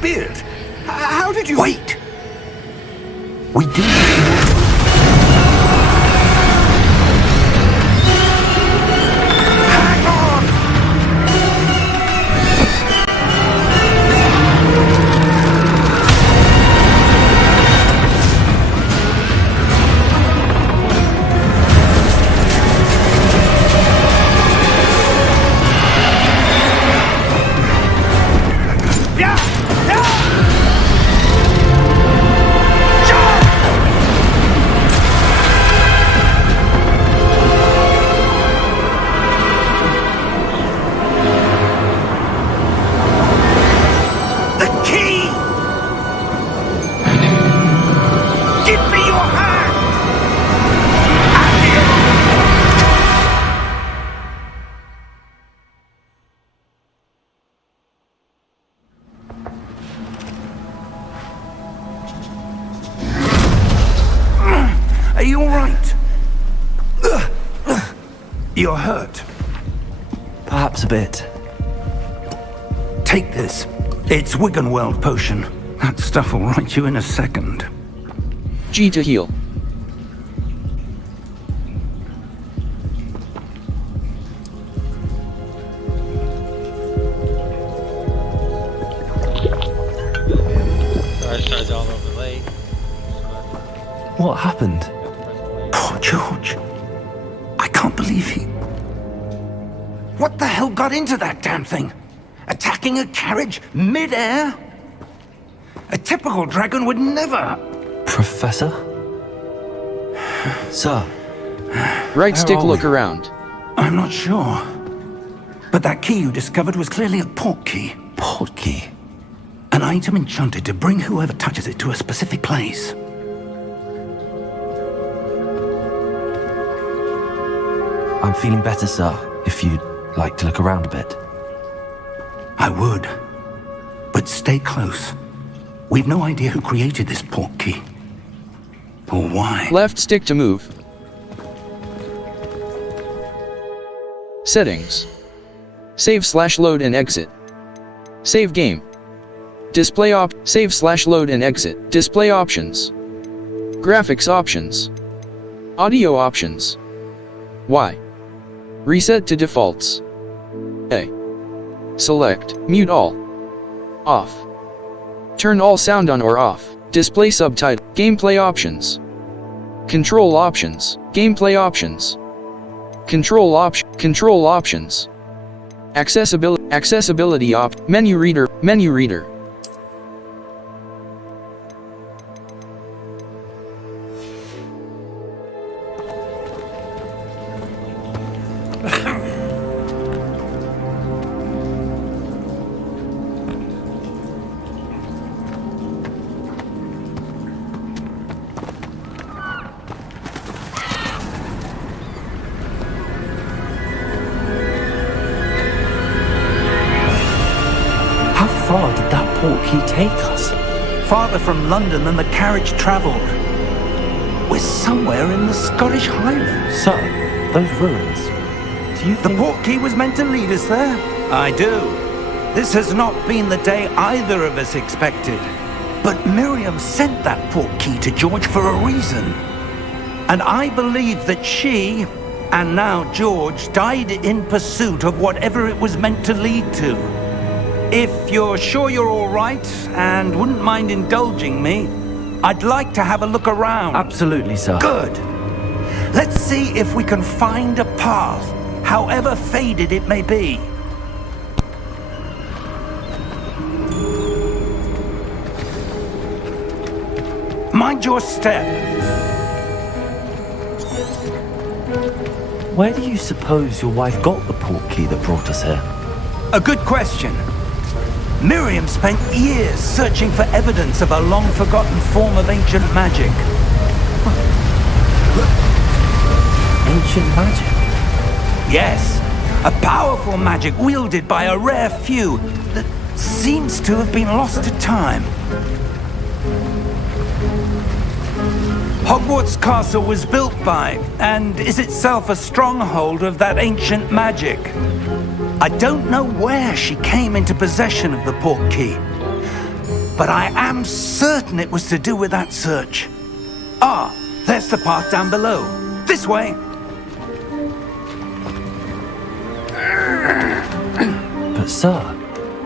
beard. How did you... Wait! We do... Hang on! Are you all right? You're hurt. Perhaps a bit. Take this. It's Wiggenweld potion. That stuff will right you in a second. G to heal. What happened? Poor George. I can't believe he... What the hell got into that damn thing? Attacking a carriage mid-air? A typical dragon would never... Professor? Sir? Right stick are look we? around. I'm not sure. But that key you discovered was clearly a port key. Port key? An item enchanted to bring whoever touches it to a specific place. I'm feeling better, sir, if you'd like to look around a bit. I would. But stay close. We've no idea who created this port key. Or why. Left stick to move. Settings. Save/load and exit. Save game. Display save/load and exit. Display options. Graphics options. Audio options. Y. Reset to defaults. A. Select mute all. Off. Turn all sound on or off. Display subtitle. Gameplay options. Control options. Gameplay options. Control options. Accessibility menu reader. How far did that port key take us? Farther from London than the carriage travelled. We're somewhere in the Scottish Highlands. Sir, those ruins. Do you The think... port key was meant to lead us there? I do. This has not been the day either of us expected. But Miriam sent that port key to George for a reason. And I believe that she, and now George, died in pursuit of whatever it was meant to lead to. If you're sure you're all right and wouldn't mind indulging me, I'd like to have a look around. Absolutely, sir. Good. Let's see if we can find a path, however faded it may be. Mind your step. Where do you suppose your wife got the port key that brought us here? A good question. Miriam spent years searching for evidence of a long-forgotten form of ancient magic. Ancient magic? Yes, a powerful magic wielded by a rare few that seems to have been lost to time. Hogwarts Castle was built by, and is itself a stronghold of that ancient magic. I don't know where she came into possession of the port key, but I am certain it was to do with that search. Ah, there's the path down below. This way. But sir,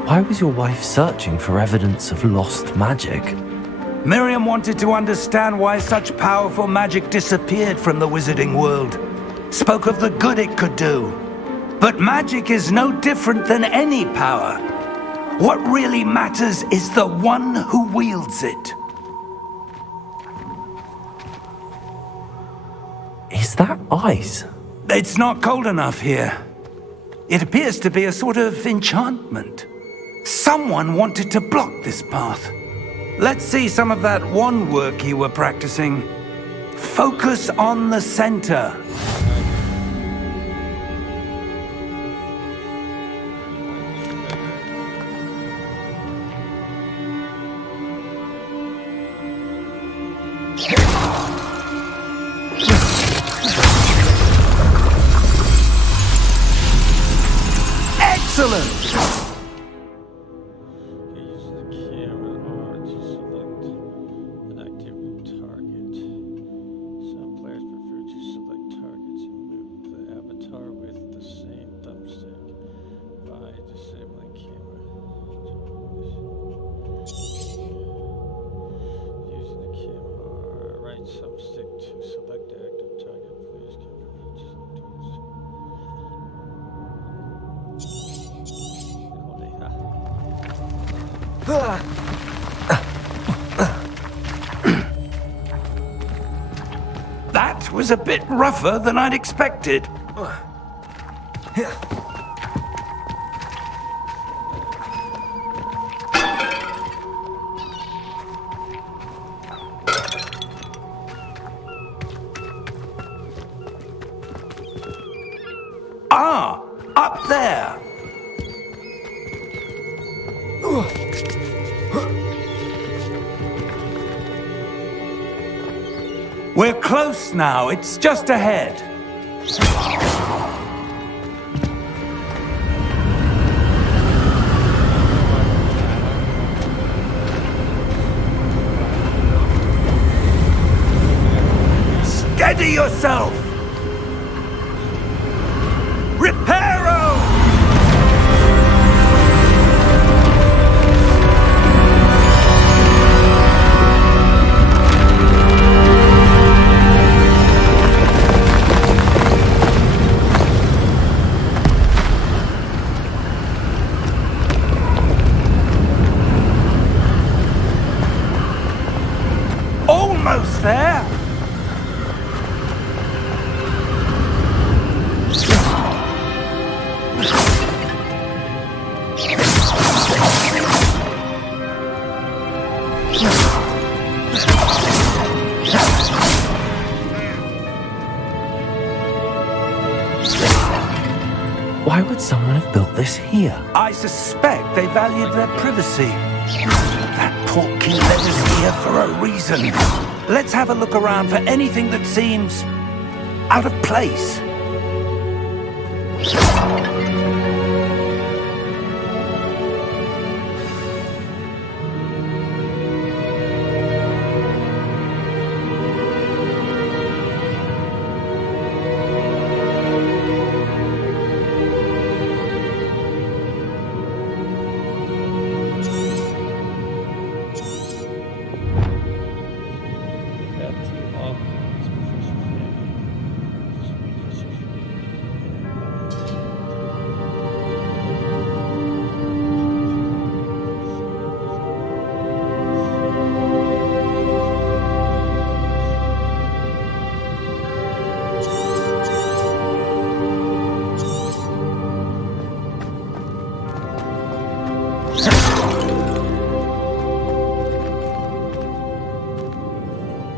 why was your wife searching for evidence of lost magic? Miriam wanted to understand why such powerful magic disappeared from the wizarding world. Spoke of the good it could do. But magic is no different than any power. What really matters is the one who wields it. Is that ice? It's not cold enough here. It appears to be a sort of enchantment. Someone wanted to block this path. Let's see some of that wand work you were practicing. Focus on the center. Excellent! Use the camera R to select an active target. Some players prefer to select targets and move the avatar with the same thumbstick by disabling camera. Using the camera R, right thumbstick to select the active target. Players can prefer to select targets. That was a bit rougher than I'd expected. Ah, up there. We're close now. It's just ahead. Steady yourself! Reparo! Almost there! Why would someone have built this here? I suspect they valued their privacy. That portkey led us here for a reason. Let's have a look around for anything that seems out of place.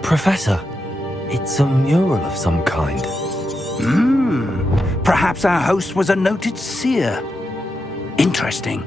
Professor, it's a mural of some kind. Perhaps our host was a noted seer. Interesting.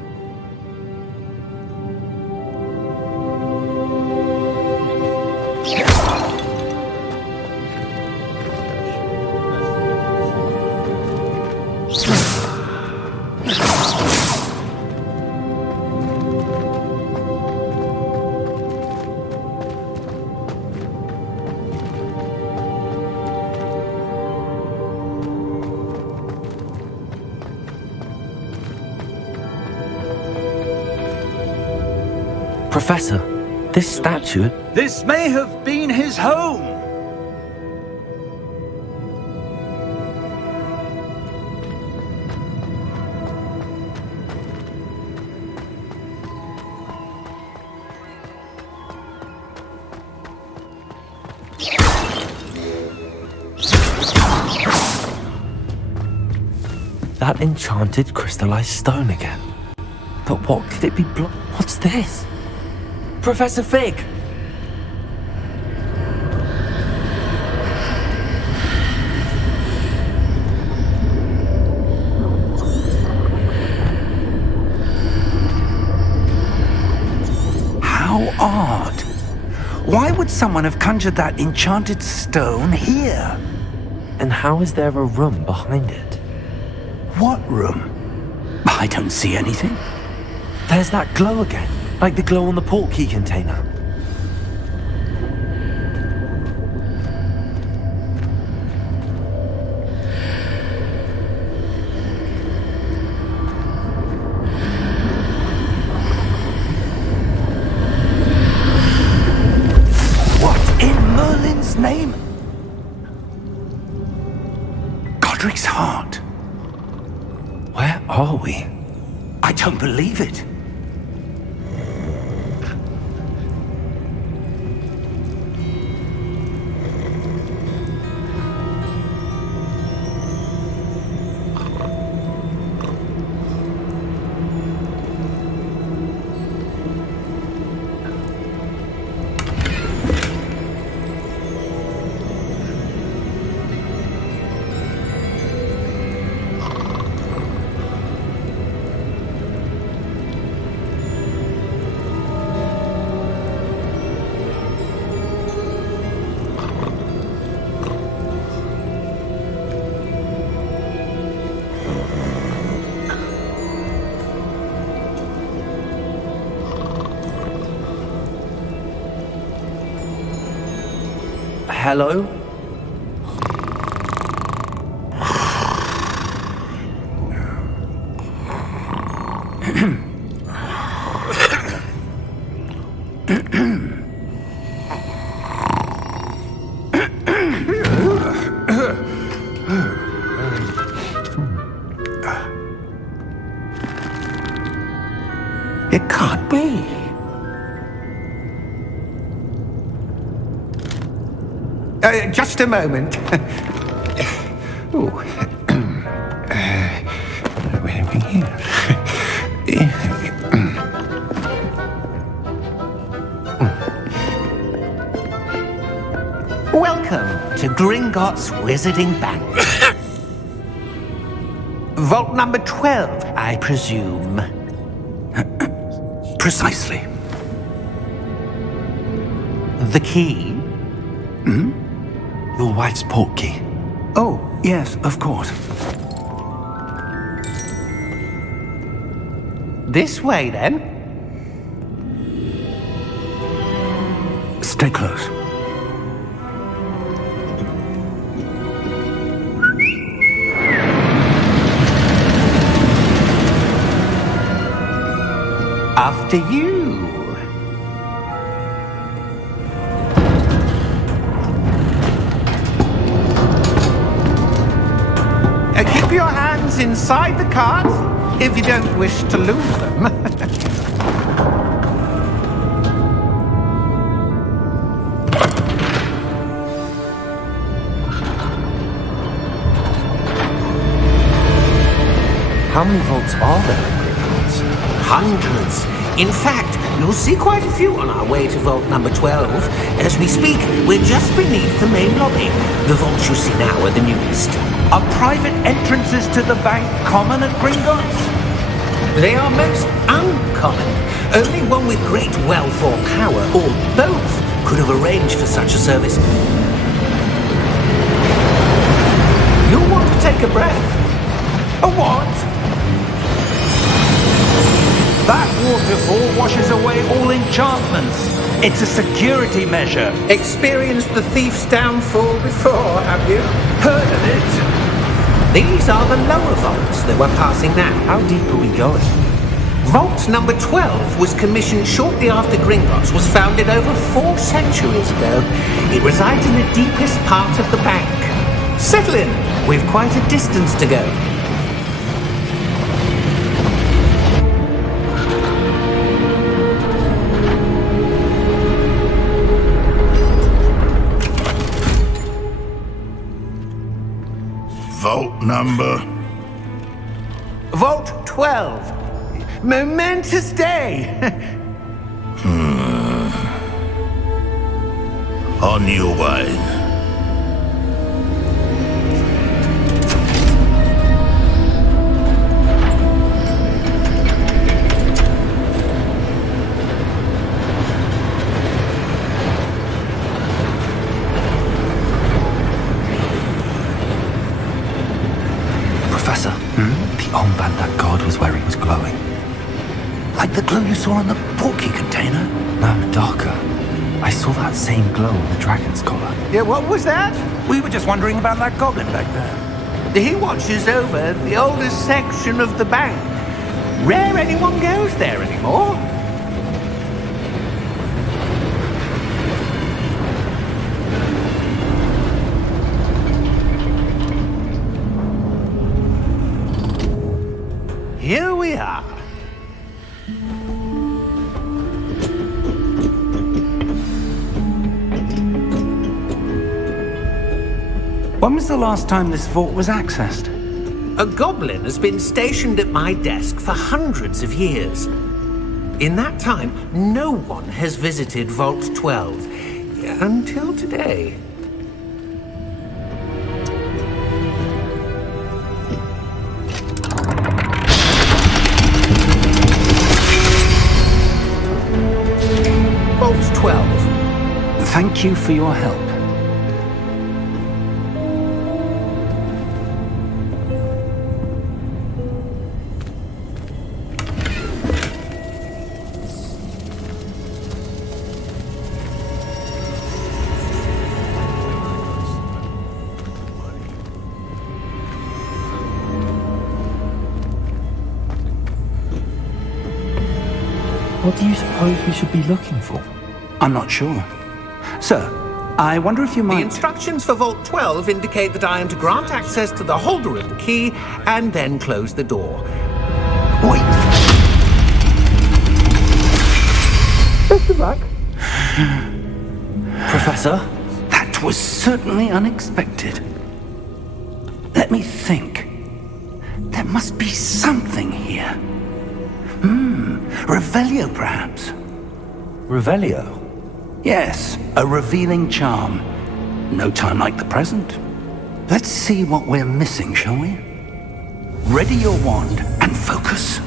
Professor, this statue... This may have been his home. That enchanted crystallized stone again. But what could it be What's this? Professor Fig! How odd. Why would someone have conjured that enchanted stone here? And how is there a room behind it? What room? I don't see anything. There's that glow again, like the glow on the portkey container. What in Merlin's name? Godric's heart. Where are we? I don't believe it. Hello? It can't be. Just a moment. Oh. Where are we here? Welcome to Gringotts Wizarding Bank. Vault number 12, I presume. Precisely. The key? Your wife's portkey. Oh, yes, of course. This way, then. Stay close. After you. Keep your hands inside the cart if you don't wish to lose them. How many vaults are there in Gringotts? Hundreds. In fact, you'll see quite a few on our way to vault number 12. As we speak, we're just beneath the main lobby. The vaults you see now are the newest. Are private entrances to the bank common at Gringotts? They are most uncommon. Only one with great wealth or power, or both, could have arranged for such a service. You'll want to take a breath. A what? That waterfall washes away all enchantments. It's a security measure. Experienced the thief's downfall before, have you? Heard of it? These are the lower vaults that we're passing now. How deep are we going? Vault number 12 was commissioned shortly after Gringotts was founded over 4 centuries ago. It resides in the deepest part of the bank. Settle in. We've quite a distance to go. Vault number. Vault 12. Momentous day. On your way. Professor, the armband that guard was wearing was glowing. Like the glow you saw on the portkey container? No, darker. I saw that same glow on the dragon's collar. Yeah, what was that? We were just wondering about that goblin back there. He watches over the oldest section of the bank. Rare anyone goes there anymore. Here we are. When was the last time this vault was accessed? A goblin has been stationed at my desk for hundreds of years. In that time, no one has visited Vault 12 until today. Vault 12. Thank you for your help. What do you suppose we should be looking for? I'm not sure. Sir, I wonder if you The might... instructions for Vault 12 indicate that I am to grant access to the holder of the key and then close the door. Wait. Best of luck. Professor? That was certainly unexpected. Let me think. There must be something here. Revelio, perhaps? Revelio? Yes, a revealing charm. No time like the present. Let's see what we're missing, shall we? Ready your wand and focus.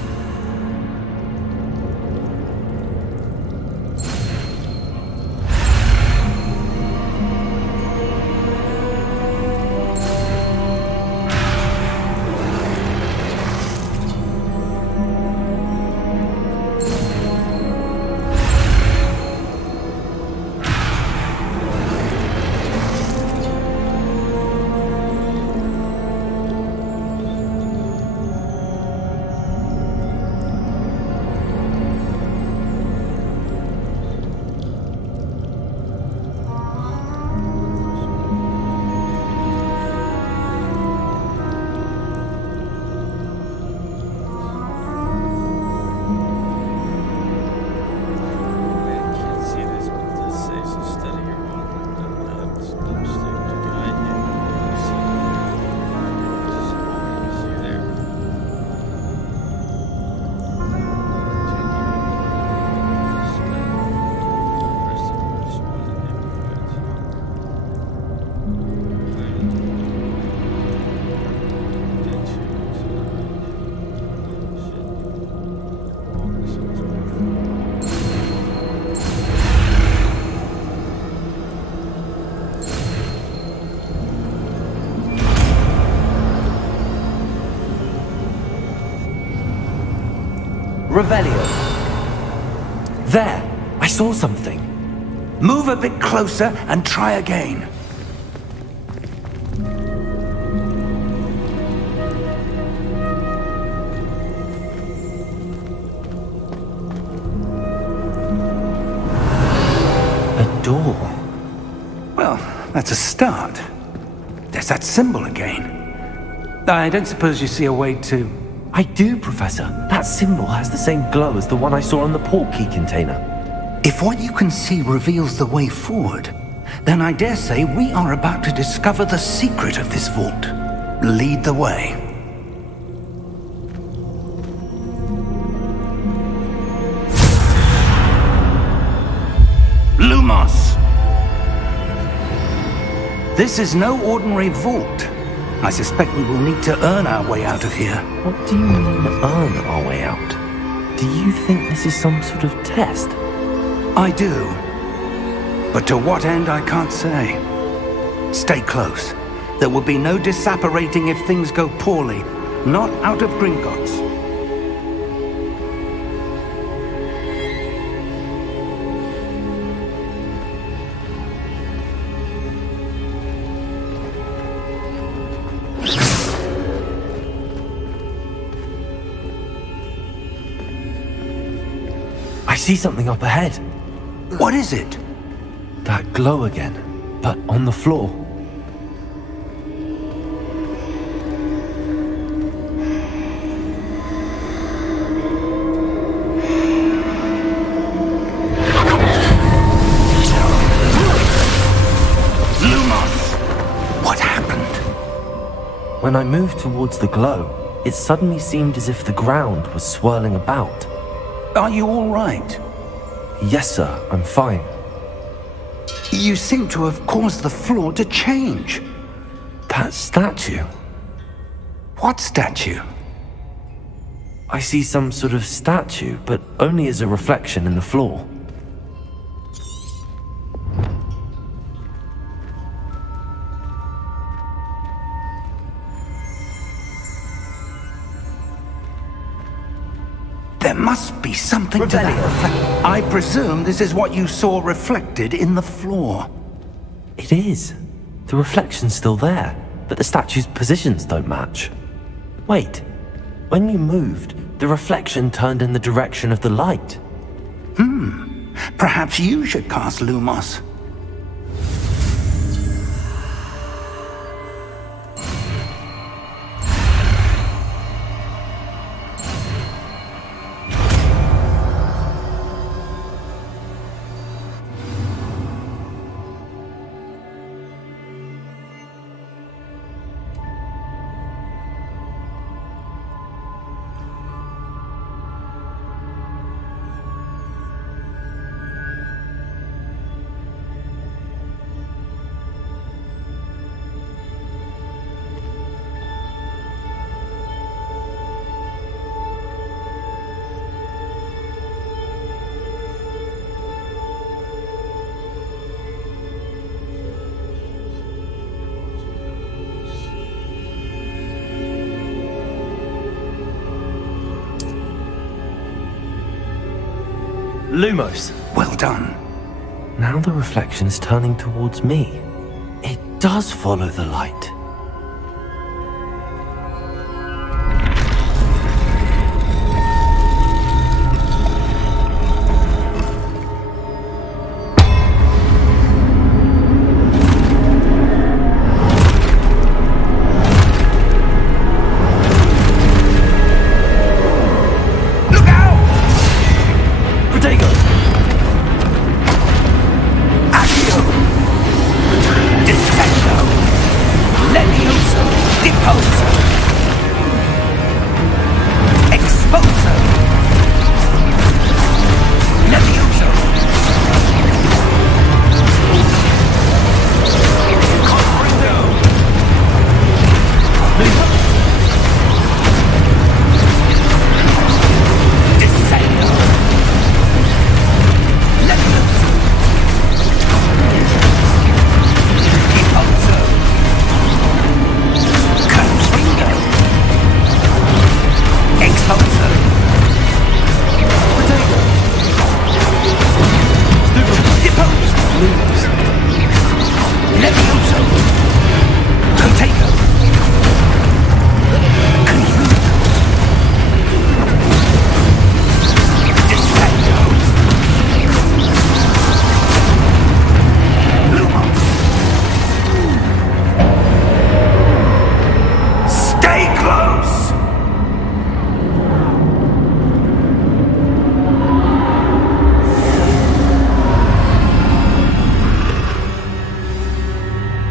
Revelio. There! I saw something. Move a bit closer and try again. door. Well, that's a start. There's that symbol again. I don't suppose you see a way to... I do, Professor. That symbol has the same glow as the one I saw on the port key container. If what you can see reveals the way forward, then I dare say we are about to discover the secret of this vault. Lead the way. Lumos! This is no ordinary vault. I suspect we will need to earn our way out of here. What do you mean, earn our way out? Do you think this is some sort of test? I do. But to what end, I can't say. Stay close. There will be no disapparating if things go poorly. Not out of Gringotts. I see something up ahead. What is it? That glow again, but on the floor. Lumos! What happened? When I moved towards the glow, it suddenly seemed as if the ground was swirling about. Are you all right? Yes, sir, I'm fine. You seem to have caused the floor to change. That statue. What statue? I see some sort of statue, but only as a reflection in the floor. There must be something to that. I presume this is what you saw reflected in the floor. It is. The reflection's still there, but the statue's positions don't match. Wait, when you moved, the reflection turned in the direction of the light. Perhaps you should cast Lumos. Lumos! Well done. Now the reflection is turning towards me. It does follow the light.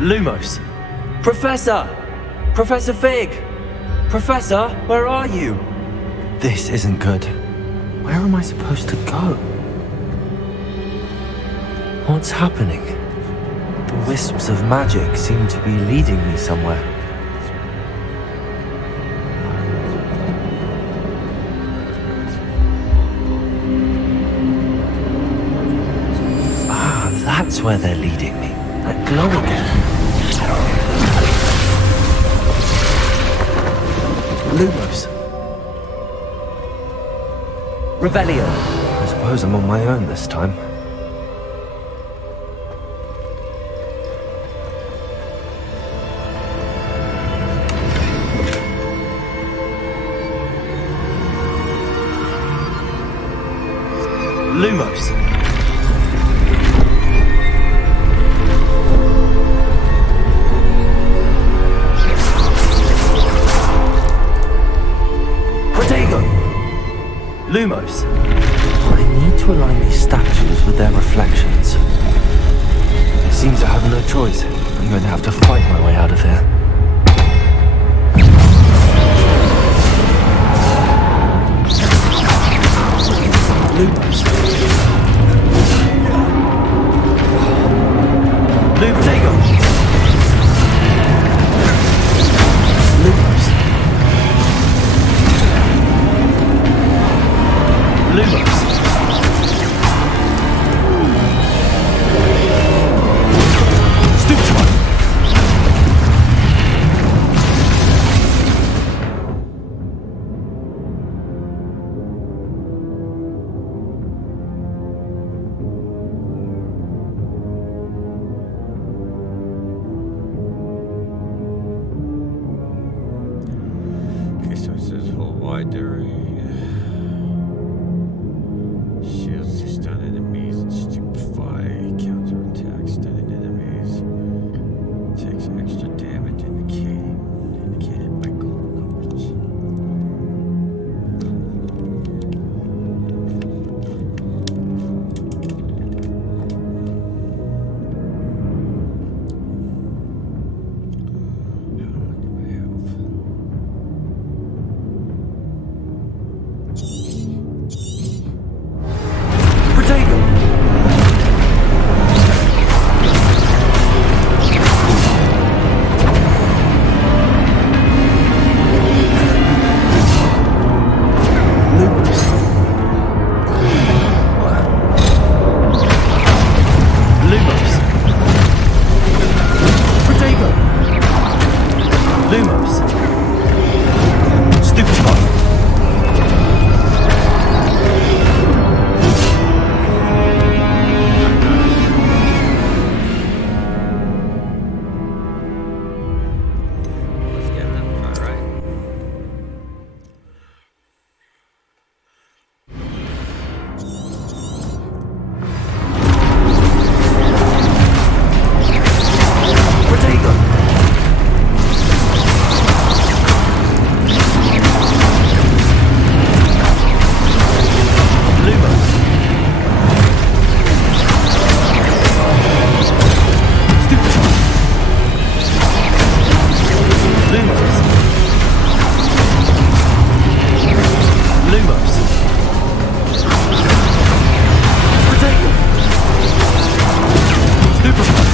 Lumos! Professor! Professor Fig! Professor, where are you? This isn't good. Where am I supposed to go? What's happening? The wisps of magic seem to be leading me somewhere. Ah, that's where they're leading me. That glow again. Lumos. Revelio. I suppose I'm on my own this time. Lumos. Protego. Lumos. I need to align these statues with their reflections. It seems I have no choice. I'm going to have to fight my way out of here. Lumos. Protego. Lumos. Lumos. Stupefy. Okay, so it says hold wide during shields to stun enemies and stupefy counterattack stunning enemies. Takes extra damage indicated by gold numbers. Protego. Lumos. Lumos. Protego. Lumos. Stupefy. Let's get that part right. Protego. Lumos. Stupefy. Lumos. Lumos. Protego. Stupefy.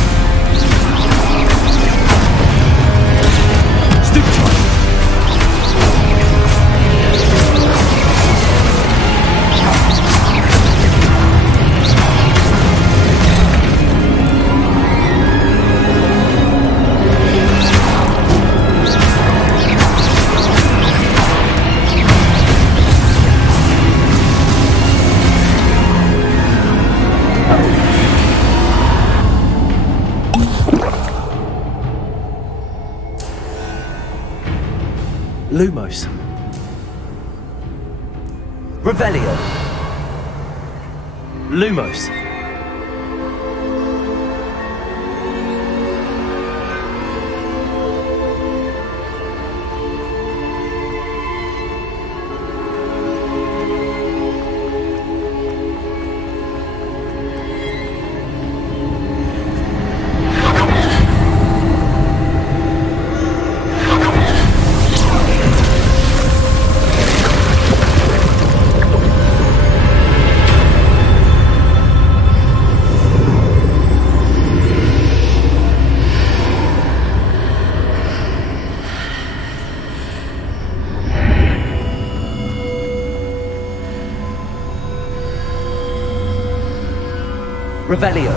Stupefy. Lumos. Revelio. Lumos. Revelio.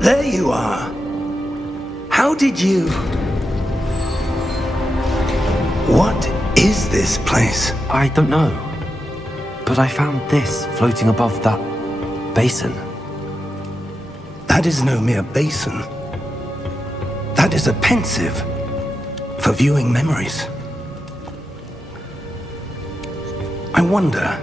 There you are. How did you... What is this place? I don't know. But I found this floating above that basin. That is no mere basin. That is a pensive for viewing memories. I wonder...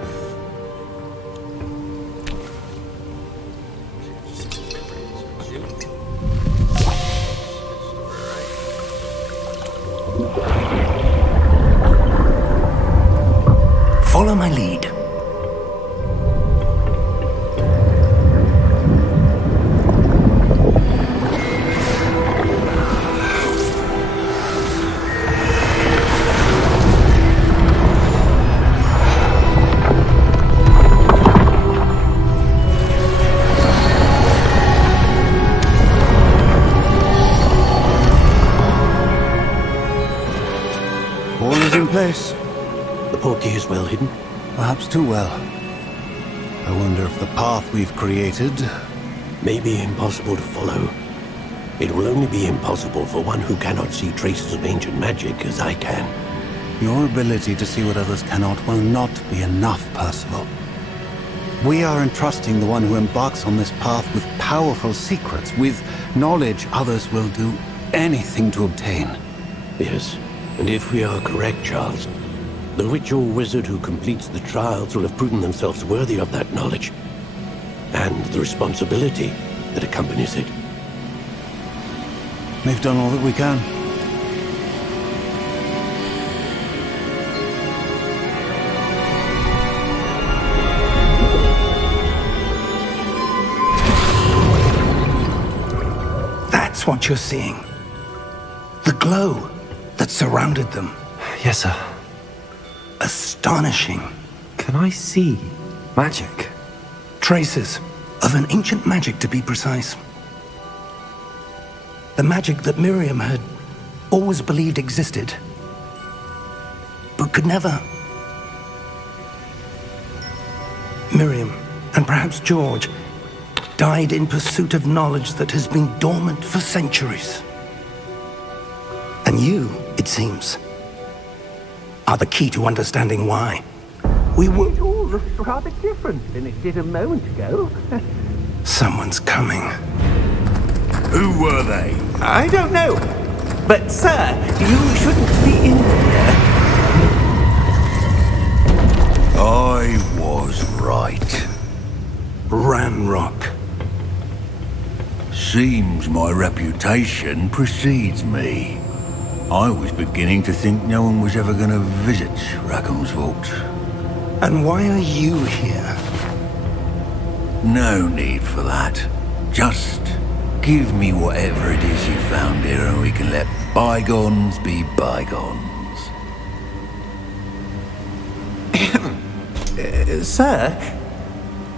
Follow my lead. All is in place. The portkey is well hidden. Perhaps too well. I wonder if the path we've created... May be impossible to follow. It will only be impossible for one who cannot see traces of ancient magic as I can. Your ability to see what others cannot will not be enough, Percival. We are entrusting the one who embarks on this path with powerful secrets, with knowledge others will do anything to obtain. Yes, and if we are correct, Charles, the witch or wizard who completes the trials will have proven themselves worthy of that knowledge, and the responsibility that accompanies it. We've done all that we can. That's what you're seeing. The glow that surrounded them. Yes, sir. Astonishing. Can I see magic? Traces of an ancient magic, to be precise. The magic that Miriam had always believed existed, but could never. Miriam, and perhaps George, died in pursuit of knowledge that has been dormant for centuries. And you, it seems, are the key to understanding why. We will... It all looks rather different than it did a moment ago. Someone's coming. Who were they? I don't know. But, sir, you shouldn't be in here. I was right. Ranrock. Seems my reputation precedes me. I was beginning to think no one was ever going to visit Rackham's Vault. And why are you here? No need for that. Just give me whatever it is you found here and we can let bygones be bygones. Sir,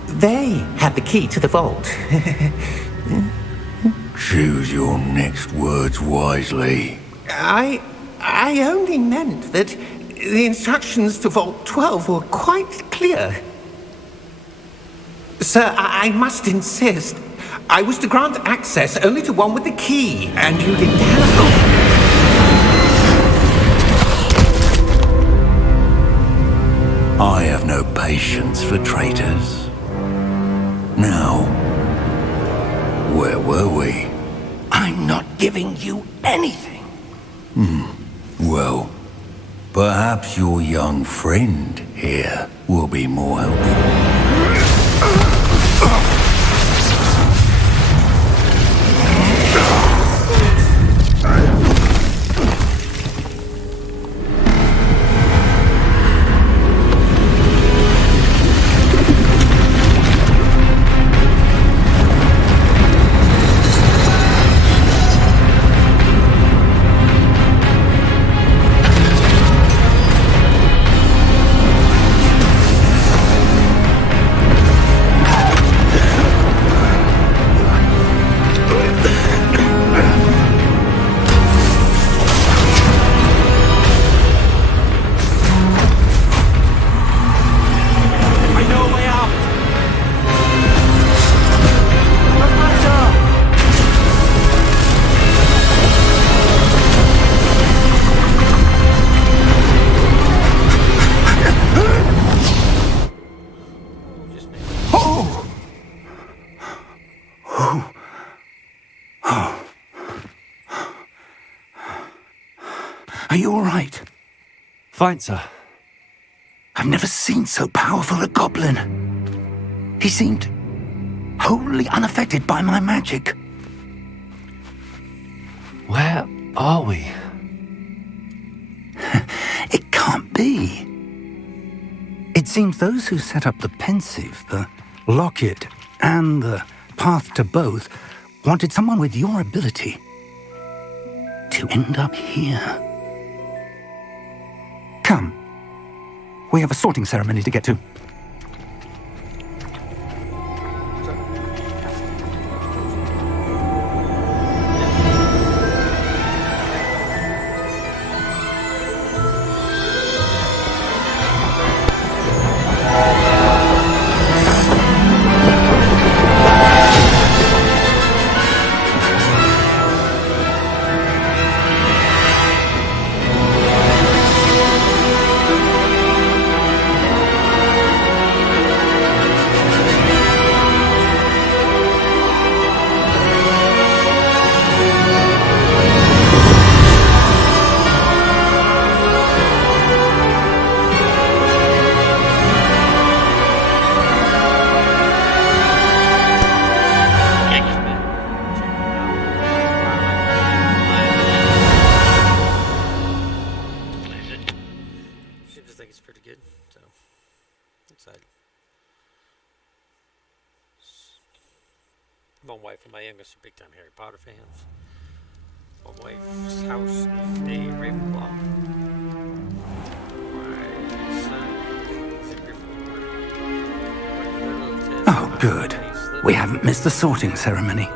they had the key to the vault. Choose your next words wisely. I only meant that the instructions to Vault 12 were quite clear. Sir, I must insist. I was to grant access only to one with the key, and you didn't have I have no patience for traitors. Now, where were we? I'm not giving you anything. Well, perhaps your young friend here will be more helpful. Are you all right? Fine, sir. I've never seen so powerful a goblin. He seemed wholly unaffected by my magic. Where are we? It can't be. It seems those who set up the Pensieve, the Locket, and the Path to Both wanted someone with your ability to end up here. Come. We have a sorting ceremony to get to. My wife and my youngest are big time Harry Potter fans. My wife's house is a Ravenclaw. My son is a Gryffindor. Oh, good. We haven't missed the sorting ceremony.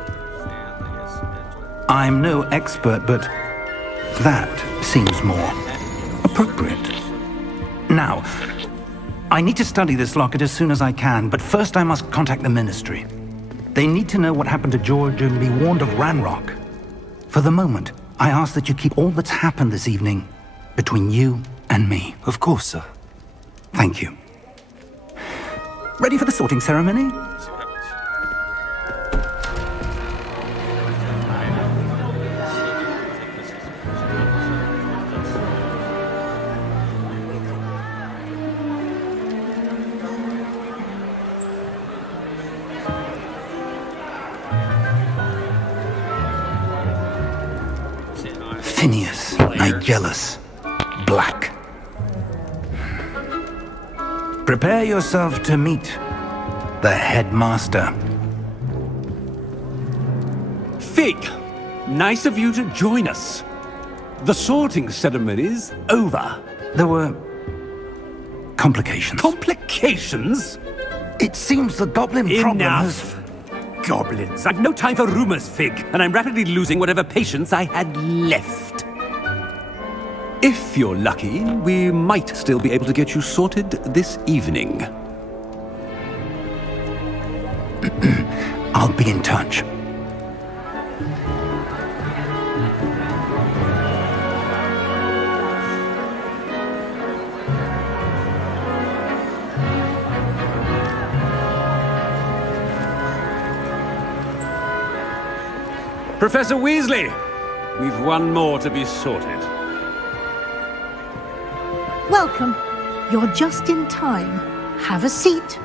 I'm no expert, but that seems more appropriate. Now, I need to study this locket as soon as I can, but first I must contact the Ministry. They need to know what happened to George and be warned of Ranrock. For the moment, I ask that you keep all that's happened this evening between you and me. Of course, sir. Thank you. Ready for the sorting ceremony? Phineas Nigellus Black. Prepare yourself to meet the headmaster. Fig, nice of you to join us. The sorting ceremony's over. There were complications. Complications? It seems the goblin problem has... Enough! Goblins. I've no time for rumors, Fig, and I'm rapidly losing whatever patience I had left. If you're lucky, we might still be able to get you sorted this evening. I'll be in touch. Professor Weasley, we've one more to be sorted. Welcome. You're just in time. Have a seat.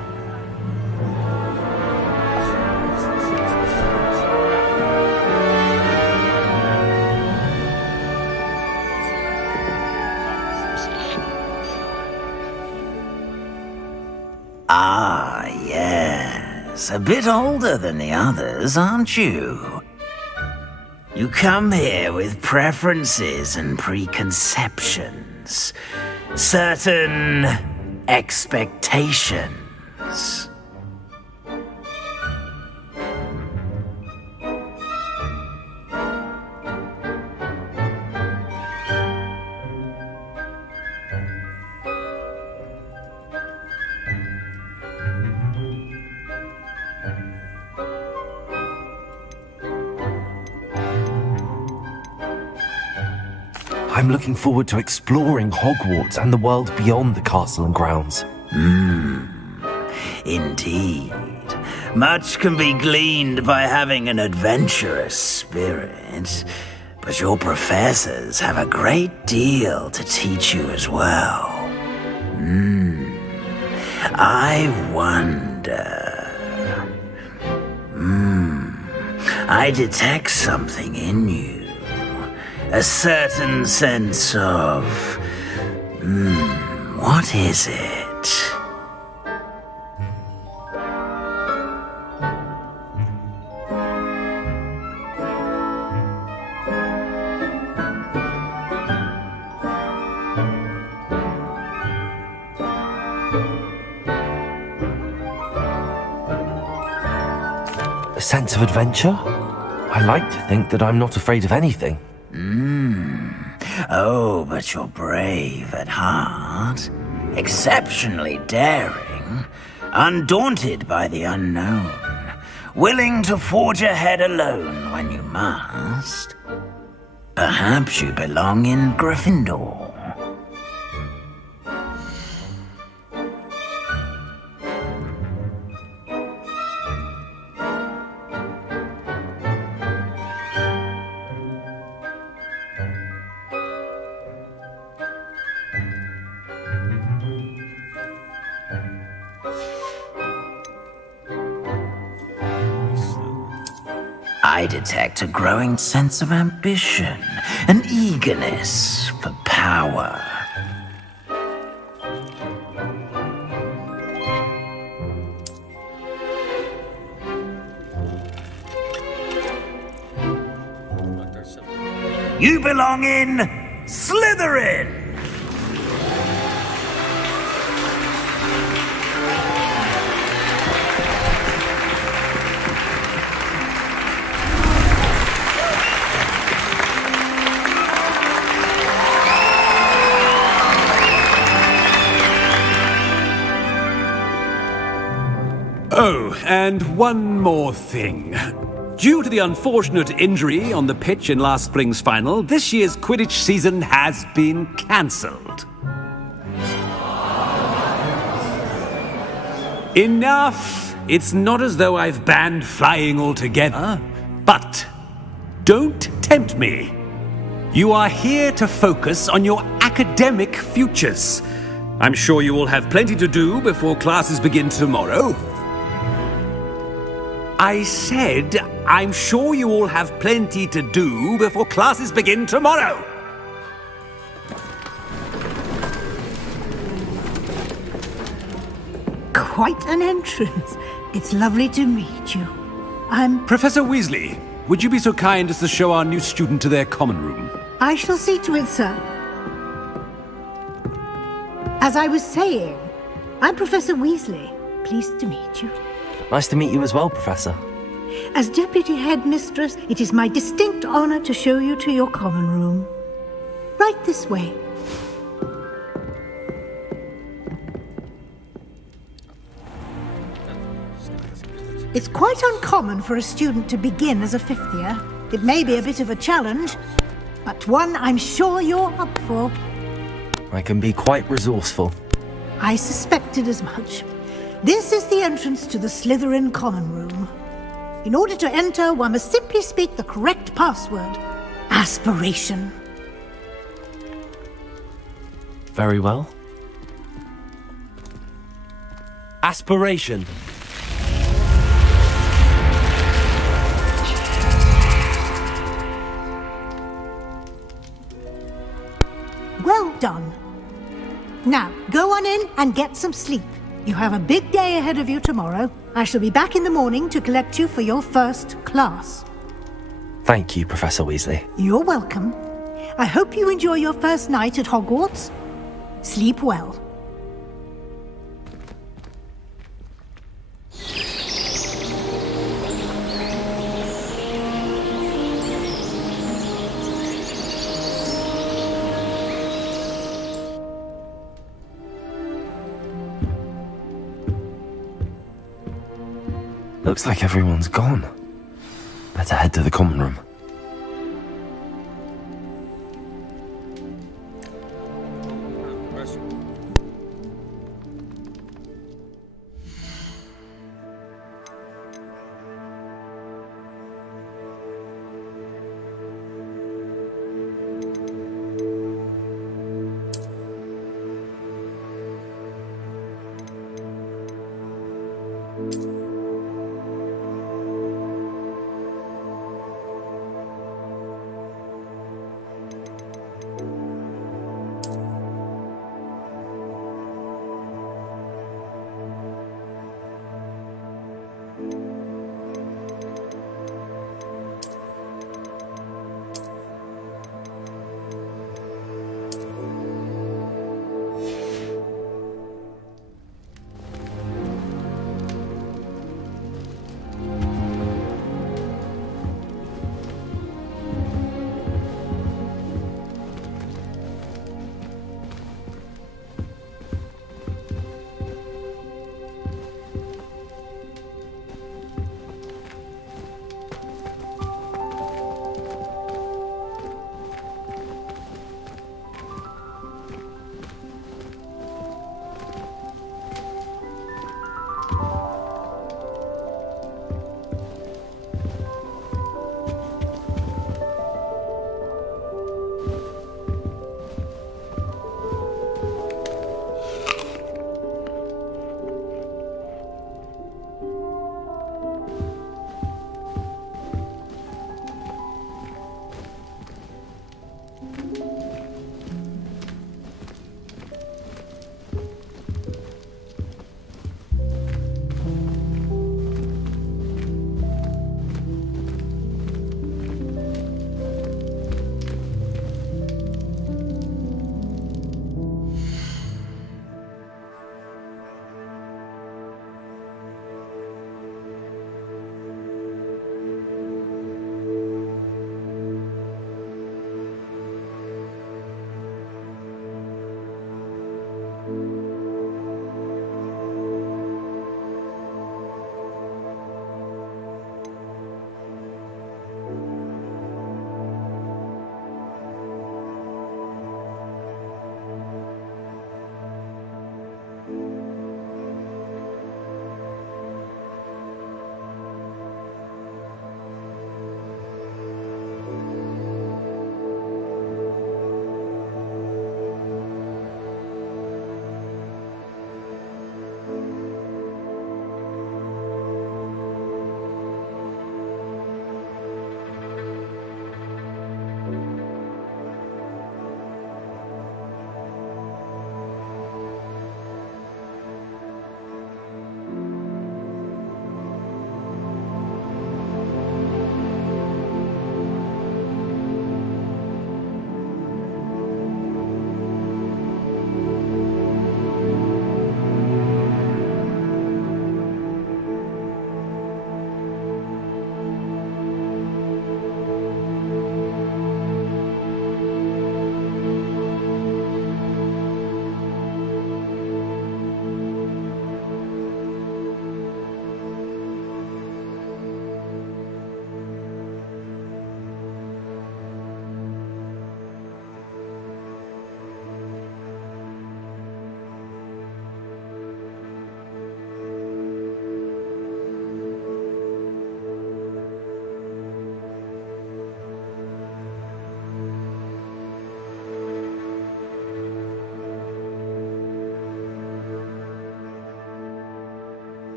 Ah, yes. A bit older than the others, aren't you? You come here with preferences and preconceptions. Certain expectations. I'm looking forward to exploring Hogwarts and the world beyond the castle and grounds. Indeed. Much can be gleaned by having an adventurous spirit, but your professors have a great deal to teach you as well. I wonder... I detect something in you. A certain sense of... what is it? A sense of adventure? I like to think that I'm not afraid of anything. Oh, but you're brave at heart, exceptionally daring, undaunted by the unknown, willing to forge ahead alone when you must. Perhaps you belong in Gryffindor. I detect a growing sense of ambition, an eagerness for power. You belong in Slytherin! Oh, and one more thing. Due to the unfortunate injury on the pitch in last spring's final, this year's Quidditch season has been cancelled. Enough! It's not as though I've banned flying altogether, but don't tempt me. You are here to focus on your academic futures. I'm sure you will have plenty to do before classes begin tomorrow. I said, I'm sure you all have plenty to do before classes begin tomorrow. Quite an entrance. It's lovely to meet you. I'm... Professor Weasley, would you be so kind as to show our new student to their common room? I shall see to it, sir. As I was saying, I'm Professor Weasley. Pleased to meet you. Nice to meet you as well, Professor. As Deputy Headmistress, it is my distinct honor to show you to your common room. Right this way. It's quite uncommon for a student to begin as a fifth year. It may be a bit of a challenge, but one I'm sure you're up for. I can be quite resourceful. I suspected as much. This is the entrance to the Slytherin common room. In order to enter, one must simply speak the correct password. Aspiration. Very well. Aspiration. Well done. Now, go on in and get some sleep. You have a big day ahead of you tomorrow. I shall be back in the morning to collect you for your first class. Thank you, Professor Weasley. You're welcome. I hope you enjoy your first night at Hogwarts. Sleep well. Looks like everyone's gone. Better head to the common room.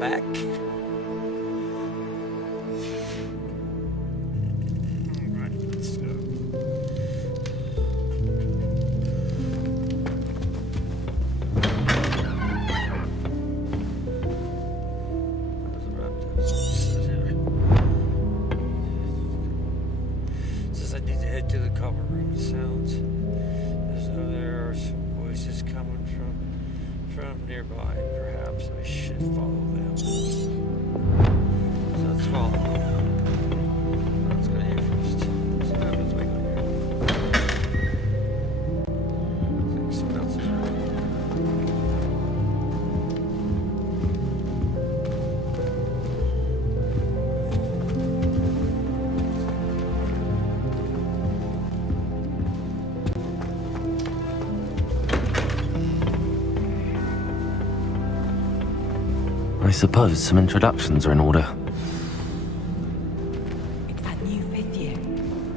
back. Alright, let's go. Says I need to head to the common room. Sounds as though there are some voices coming from nearby. Perhaps I should follow them. So let's follow them. Let's go here first. So what happens when I go here? I think someone else is right. I suppose some introductions are in order. It's that new 5th year.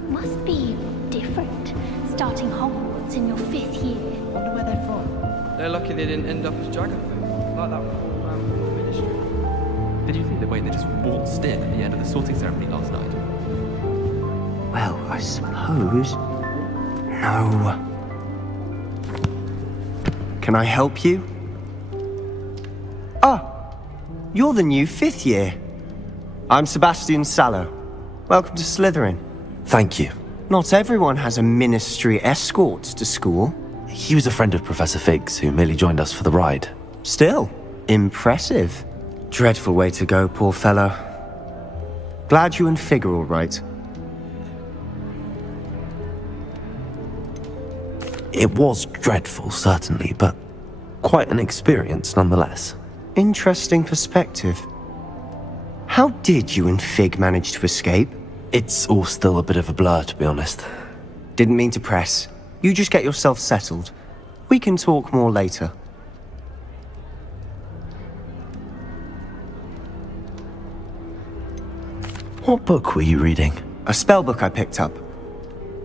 Must be different, starting Hogwarts in your 5th year. Wonder where they're from. They're lucky they didn't end up as Dragonfolk, like that ministry. Did you think the way they just waltzed in at the end of the sorting ceremony last night? Well, I suppose. No. Can I help you? Ah, you're the new 5th year. I'm Sebastian Sallow. Welcome to Slytherin. Thank you. Not everyone has a ministry escort to school. He was a friend of Professor Fig's who merely joined us for the ride. Still, impressive. Dreadful way to go, poor fellow. Glad you and Fig are all right. It was dreadful, certainly, but quite an experience nonetheless. Interesting perspective. How did you and Fig manage to escape? It's all still a bit of a blur, to be honest. Didn't mean to press. You just get yourself settled. We can talk more later. What book were you reading? A spell book I picked up.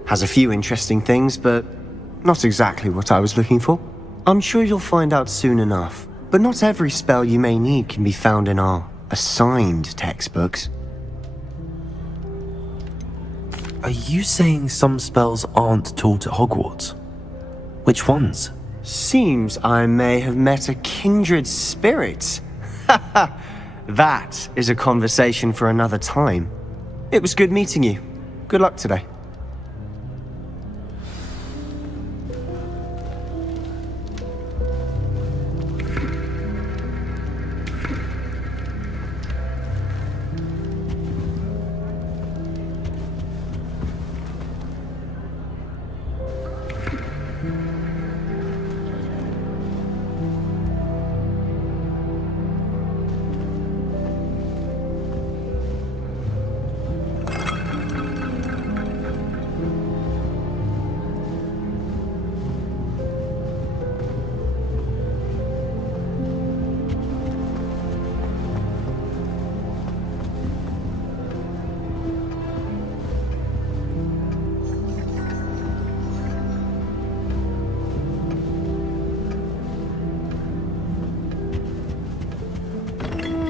Has a few interesting things, but not exactly what I was looking for. I'm sure you'll find out soon enough. But not every spell you may need can be found in our assigned textbooks. Are you saying some spells aren't taught at Hogwarts? Which ones? Seems I may have met a kindred spirit. That is a conversation for another time. It was good meeting you. Good luck today.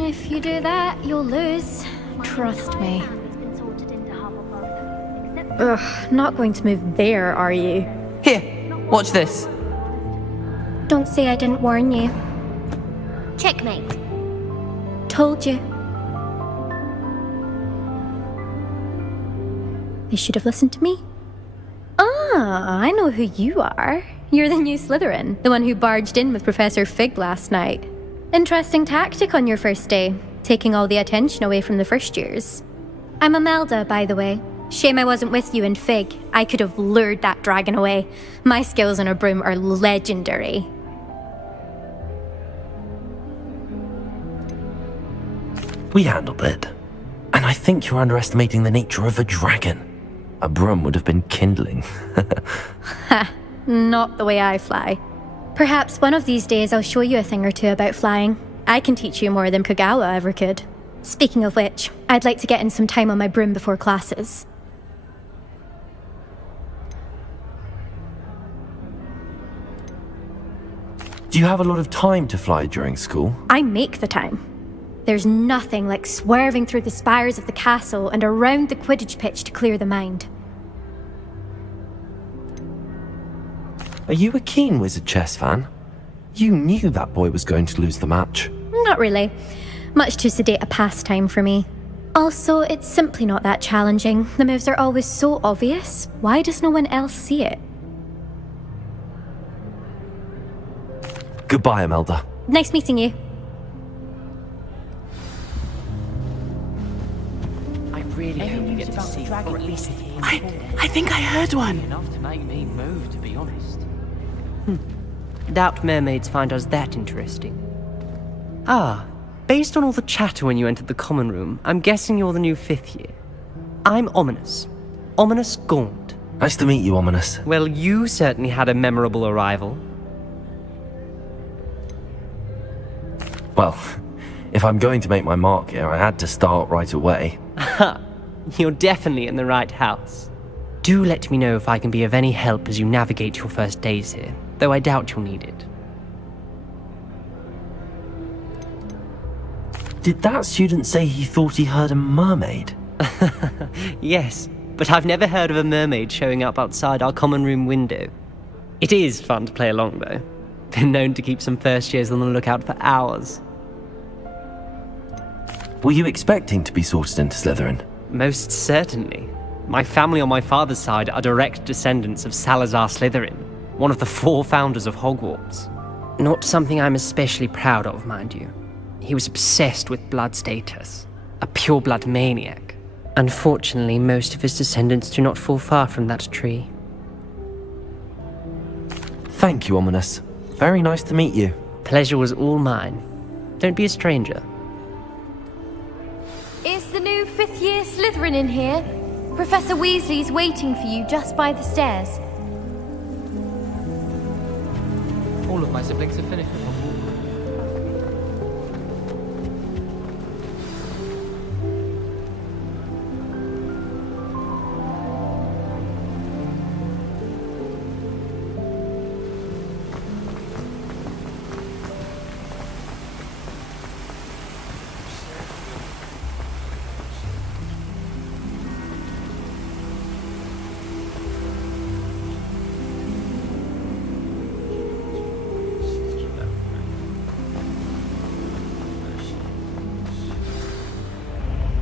If you do that, you'll lose. Trust me. Ugh, not going to move there, are you? Here, watch this. Don't say I didn't warn you. Checkmate. Told you. They should have listened to me. Ah, I know who you are. You're the new Slytherin, the one who barged in with Professor Fig last night. Interesting tactic on your first day, taking all the attention away from the first years. I'm Imelda, by the way. Shame I wasn't with you in Fig. I could have lured that dragon away. My skills on a broom are legendary. We handled it. And I think you're underestimating the nature of a dragon. A broom would have been kindling. Ha, not the way I fly. Perhaps one of these days I'll show you a thing or two about flying. I can teach you more than Kogawa ever could. Speaking of which, I'd like to get in some time on my broom before classes. Do you have a lot of time to fly during school? I make the time. There's nothing like swerving through the spires of the castle and around the Quidditch pitch to clear the mind. Are you a keen Wizard chess fan? You knew that boy was going to lose the match. Not really. Much too sedate a pastime for me. Also, it's simply not that challenging. The moves are always so obvious. Why does no one else see it? Goodbye, Imelda. Nice meeting you. I really hope we get to see for at least I think I heard one. enough to make me move, to be honest. Doubt mermaids find us that interesting. Ah, based on all the chatter when you entered the common room, I'm guessing you're the new 5th year. I'm Ominous. Ominous Gaunt. Nice to meet you, Ominous. Well, you certainly had a memorable arrival. Well, if I'm going to make my mark here, I had to start right away. Ha! You're definitely in the right house. Do let me know if I can be of any help as you navigate your first days here, though I doubt you'll need it. Did that student say he thought he heard a mermaid? Yes, but I've never heard of a mermaid showing up outside our common room window. It is fun to play along, though. Been known to keep some first years on the lookout for hours. Were you expecting to be sorted into Slytherin? Most certainly. My family on my father's side are direct descendants of Salazar Slytherin, one of the 4 founders of Hogwarts. Not something I'm especially proud of, mind you. He was obsessed with blood status, a pure-blood maniac. Unfortunately, most of his descendants do not fall far from that tree. Thank you, Ominous. Very nice to meet you. Pleasure was all mine. Don't be a stranger. Is the new 5th year Slytherin in here? Professor Weasley's waiting for you just by the stairs. All of my siblings have finished with Hogwarts.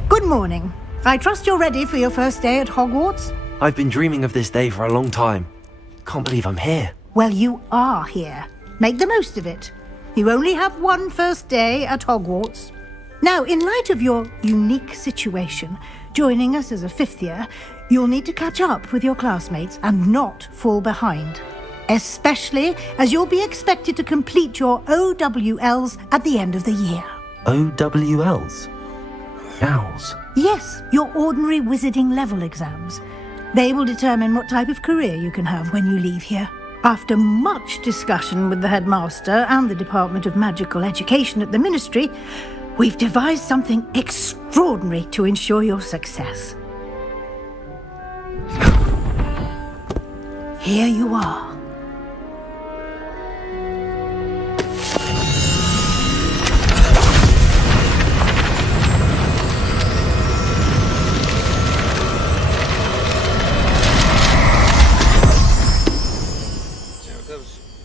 Good morning. I trust you're ready for your first day at Hogwarts? I've been dreaming of this day for a long time. Can't believe I'm here. Well, you are here. Make the most of it. You only have one first day at Hogwarts. Now, in light of your unique situation, joining us as a 5th year, you'll need to catch up with your classmates and not fall behind. Especially as you'll be expected to complete your OWLs at the end of the year. OWLs? Owls? Yes, your ordinary wizarding level exams. They will determine what type of career you can have when you leave here. After much discussion with the headmaster and the Department of Magical Education at the Ministry, we've devised something extraordinary to ensure your success. Here you are.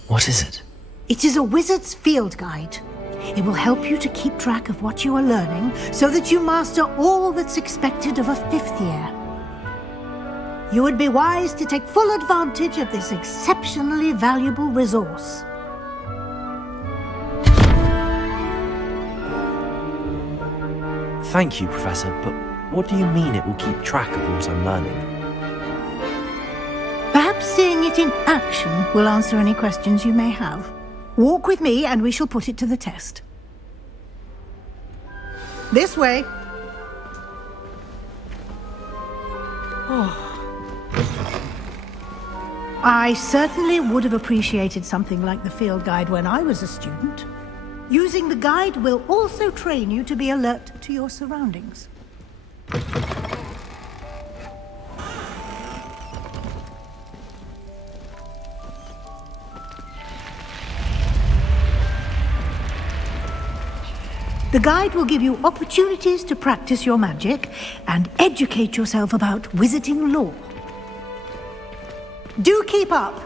What is it? It is a wizard's field guide. It will help you to keep track of what you are learning so that you master all that's expected of a 5th year. You would be wise to take full advantage of this exceptionally valuable resource. Thank you, Professor, but what do you mean it will keep track of what I'm learning? Perhaps seeing it in action will answer any questions you may have. Walk with me and we shall put it to the test. This way. I certainly would have appreciated something like the field guide when I was a student. Using the guide will also train you to be alert to your surroundings. The guide will give you opportunities to practice your magic and educate yourself about wizarding lore. Do keep up!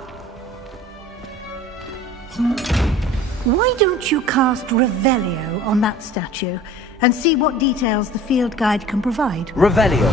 Why don't you cast Revelio on that statue and see what details the field guide can provide? Revelio.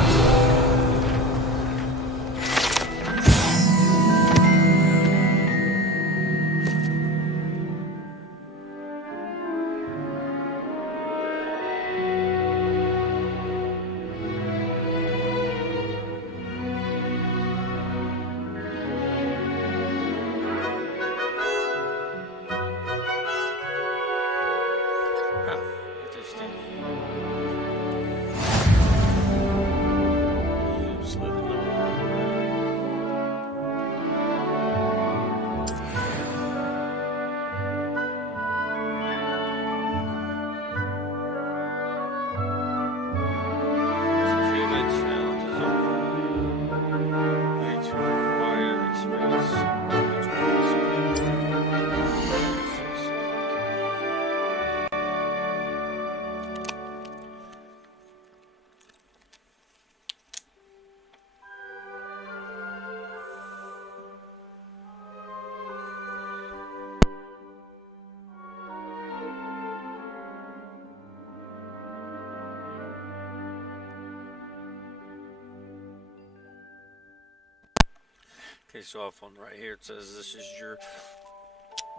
Okay, so off on right here it says this is your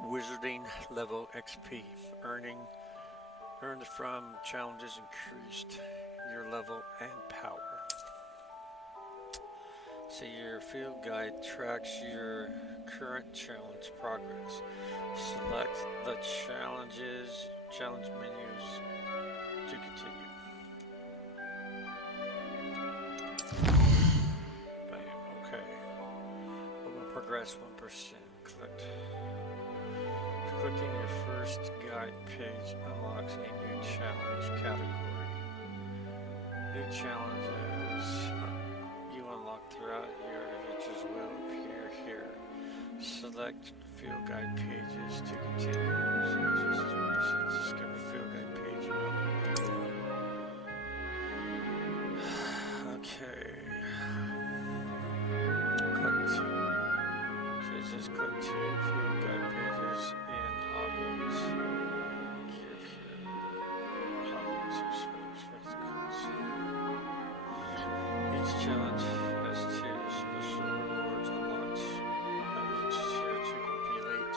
wizarding level XP. Earned from challenges increased your level and power. So your field guide tracks your current challenge progress. Select the challenge menus to continue. Progress 1%. Clicking your first guide page unlocks a new challenge category. New challenges you unlock throughout your adventures will appear here. Select field guide pages to continue. Discover field guide page. Okay. Just click to field guide pages in Hogwarts. Give here Hogwarts spectacles. Each challenge has 2 special rewards unlocked. Each here to complete.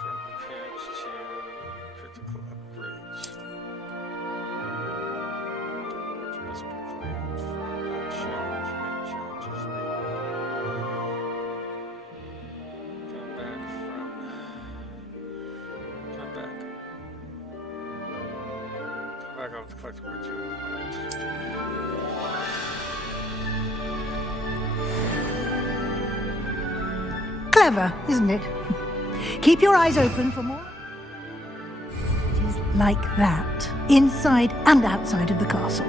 From appearance to critical upgrades. Rewards must be claimed from the challenges menu. Back off the collectible too. Clever, isn't it? Keep your eyes open for more. It is like that, inside and outside of the castle.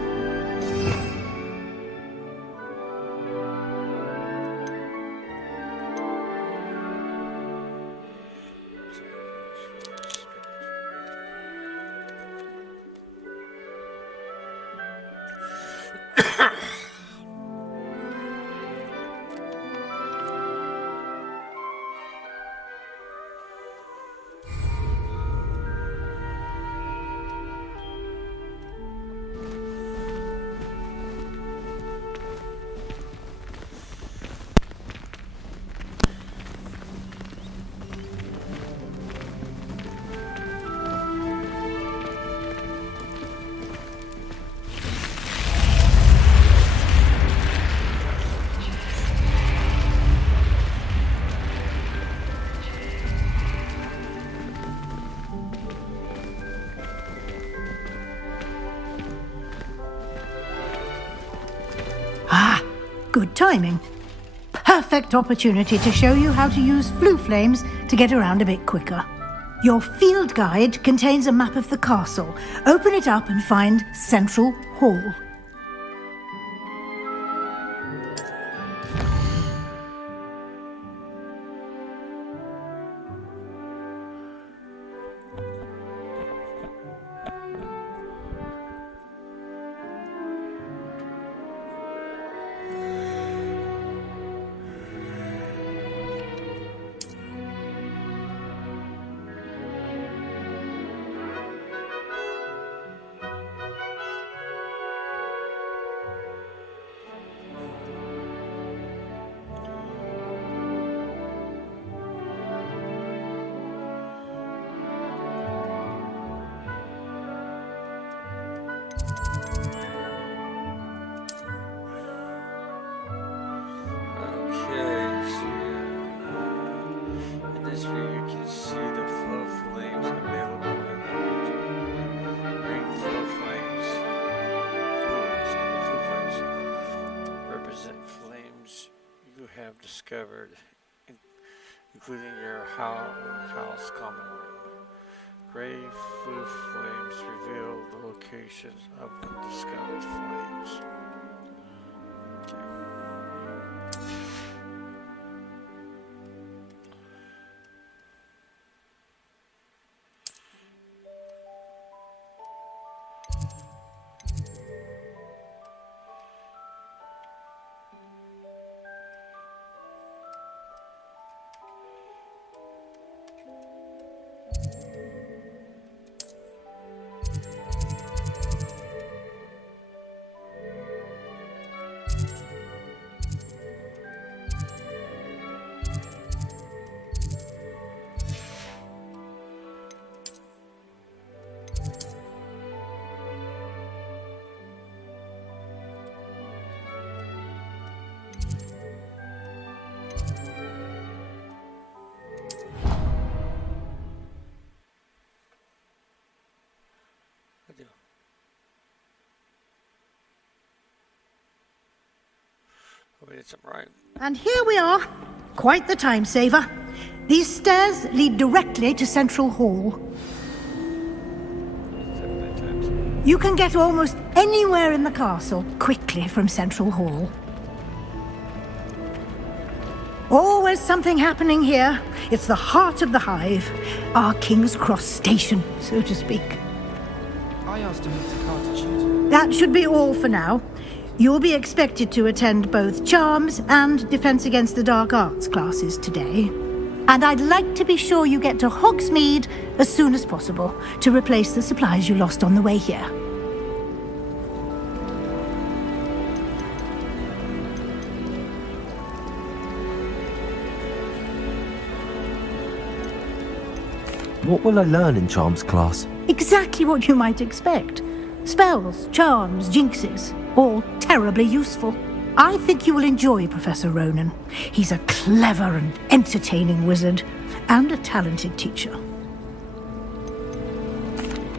Good timing. Perfect opportunity to show you how to use flue flames to get around a bit quicker. Your field guide contains a map of the castle. Open it up and find Central Hall. discovered, including your house common room. Gray blue flames reveal the locations of undiscovered flames. And here we are. Quite the time saver. These stairs lead directly to Central Hall. You can get almost anywhere in the castle quickly from Central Hall. Always something happening here. It's the heart of the Hive. Our King's Cross station, so to speak. I asked him if the car to shoot. That should be all for now. You'll be expected to attend both Charms and Defense Against the Dark Arts classes today. And I'd like to be sure you get to Hogsmeade as soon as possible to replace the supplies you lost on the way here. What will I learn in Charms class? Exactly what you might expect. Spells, charms, jinxes, all terribly useful. I think you will enjoy Professor Ronan. He's a clever and entertaining wizard, and a talented teacher.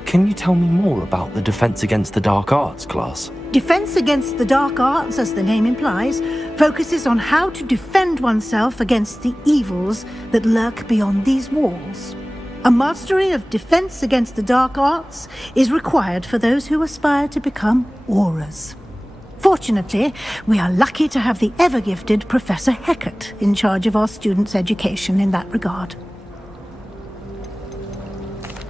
Can you tell me more about the Defense Against the Dark Arts class? Defense Against the Dark Arts, as the name implies, focuses on how to defend oneself against the evils that lurk beyond these walls. A mastery of Defense Against the Dark Arts is required for those who aspire to become Aurors. Fortunately, we are lucky to have the ever-gifted Professor Hecat in charge of our students' education in that regard.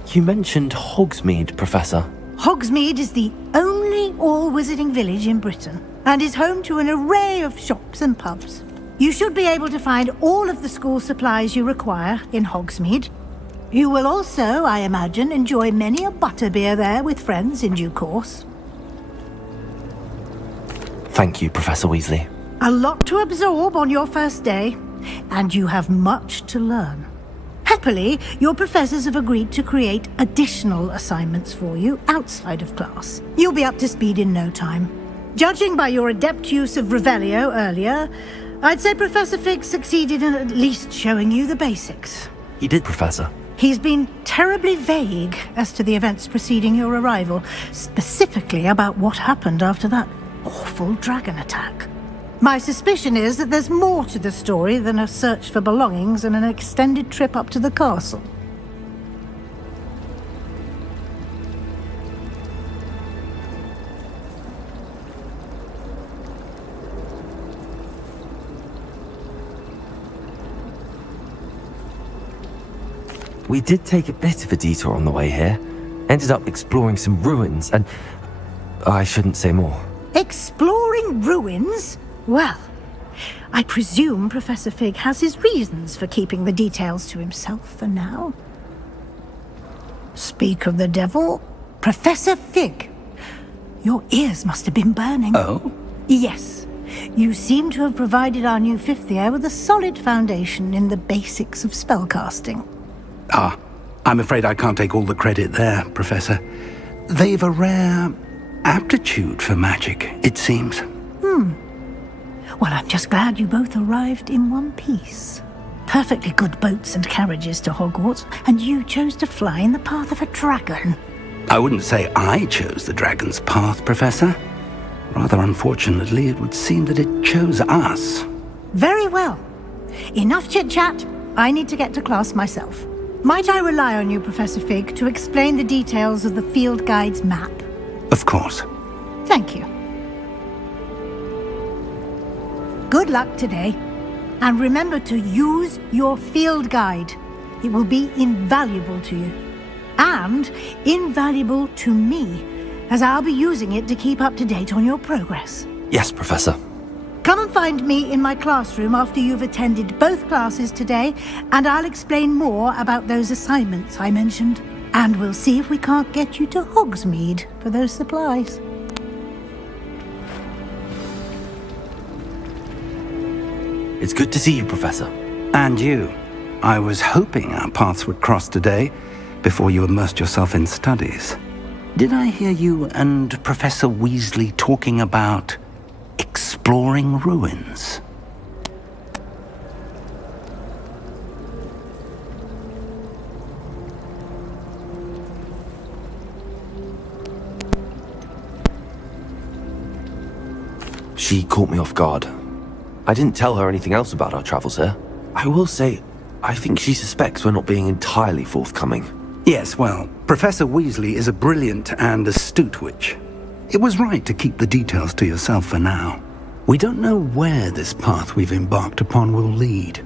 You mentioned Hogsmeade, Professor. Hogsmeade is the only all-wizarding village in Britain, and is home to an array of shops and pubs. You should be able to find all of the school supplies you require in Hogsmeade. You will also, I imagine, enjoy many a butterbeer there with friends in due course. Thank you, Professor Weasley. A lot to absorb on your first day, and you have much to learn. Happily, your professors have agreed to create additional assignments for you outside of class. You'll be up to speed in no time. Judging by your adept use of Revelio earlier, I'd say Professor Fig succeeded in at least showing you the basics. He did, Professor. He's been terribly vague as to the events preceding your arrival, specifically about what happened after that awful dragon attack. My suspicion is that there's more to the story than a search for belongings and an extended trip up to the castle. We did take a bit of a detour on the way here. Ended up exploring some ruins and... I shouldn't say more. Exploring ruins? Well, I presume Professor Fig has his reasons for keeping the details to himself for now. Speak of the devil, Professor Fig. Your ears must have been burning. Oh? Yes. You seem to have provided our new fifth year with a solid foundation in the basics of spellcasting. Ah, I'm afraid I can't take all the credit there, Professor. They've a rare aptitude for magic, it seems. Well, I'm just glad you both arrived in one piece. Perfectly good boats and carriages to Hogwarts, and you chose to fly in the path of a dragon. I wouldn't say I chose the dragon's path, Professor. Rather unfortunately, it would seem that it chose us. Very well. Enough chit-chat. I need to get to class myself. Might I rely on you, Professor Fig, to explain the details of the field guide's map? Of course. Thank you. Good luck today. And remember to use your field guide. It will be invaluable to you. And invaluable to me, as I'll be using it to keep up to date on your progress. Yes, Professor. Come and find me in my classroom after you've attended both classes today, and I'll explain more about those assignments I mentioned. And we'll see if we can't get you to Hogsmeade for those supplies. It's good to see you, Professor. And you. I was hoping our paths would cross today, before you immersed yourself in studies. Did I hear you and Professor Weasley talking about exploring ruins? She caught me off guard. I didn't tell her anything else about our travels here. I will say, I think she suspects we're not being entirely forthcoming. Yes, well, Professor Weasley is a brilliant and astute witch. It was right to keep the details to yourself for now. We don't know where this path we've embarked upon will lead.